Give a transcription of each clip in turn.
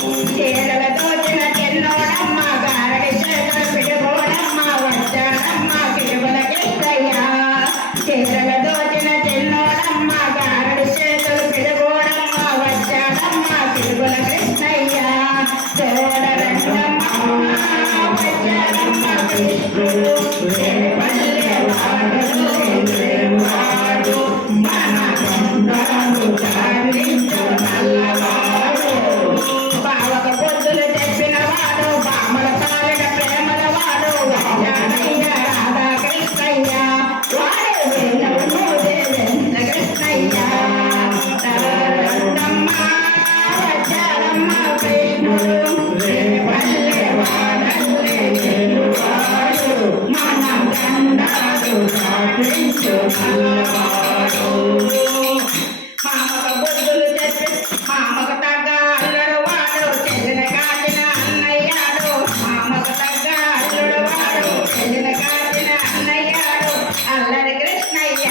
చీరల దోచిన చిన్నోడమ్మ గారడి చేతుల పిడుగోడమ్మ వచ్చాడమ్మ తిరుమల కృష్ణయ్య చీరల దోచిన చిన్నోడమ్మ గారడి చేతుల పిడుగోడమ్మ వచ్చాడమ్మ తిరుమల కృష్ణయ్య చూడరంగమ్మ వచ్చాడమ్మ కృష్ణుడు బావక పొద్దులు చెప్పిన వాడు బామల తాలిన ప్రేమల వాడు రాధా కృష్ణయ్య వాడే వేణువు దేవేంద్ర కృష్ణయ్య వచ్చాడమ్మ కృష్ణుడు పల్లె వాడల్లే వాడు మన దండాలు సాధించు నల్లవాడు మామక బొద్దులు చెప్పి మామక తగ్గ అల్లుడు వాడు చెల్లిన కాచిన అన్నయ్యాడు మామక తగ్గ అల్లుడు వాడు చెల్లిన కాచిన అన్నయ్యాడు అల్లరి కృష్ణయ్య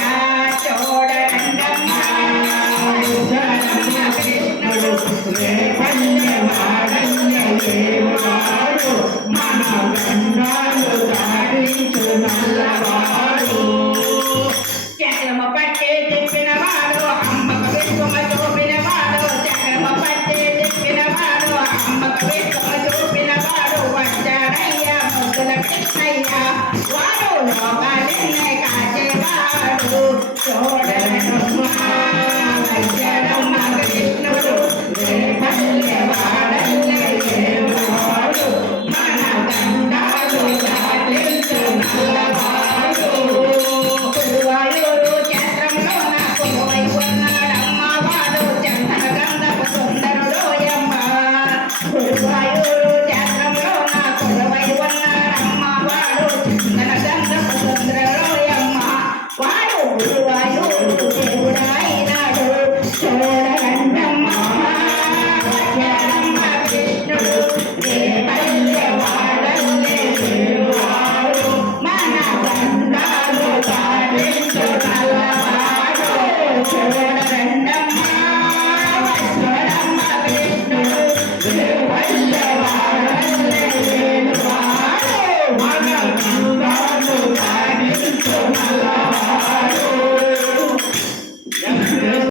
చూడరంగమ్మ కృష్ణుడు పల్లె వాడయ్యేవాడు మన గండాలు దాడించు నల్లవాడు చక్రమ పట్టే చెప్పిన వాడు అమ్మకు విశ్వమ చూపిన వాడు చక్రమ పట్టే చెప్పిన వాడు అమ్మకు విశ్వమ చూపిన వాడు వచ్చాడయ్య ముద్దుల కృష్ణయ్య వాడు లోకాలెన్నే కాచేవాడు చూడరమ్మ వచ్చాడమ్మ కృష్ణుడు పల్లె వాడల్లే వాడు మన దండాలు దాటించు నల్లవాడు గురువాయూరు క్షేత్రంలో నాకు ఉన్నాడమ్మ వాడు చందన గంధపు సుందరుడోయమ్మ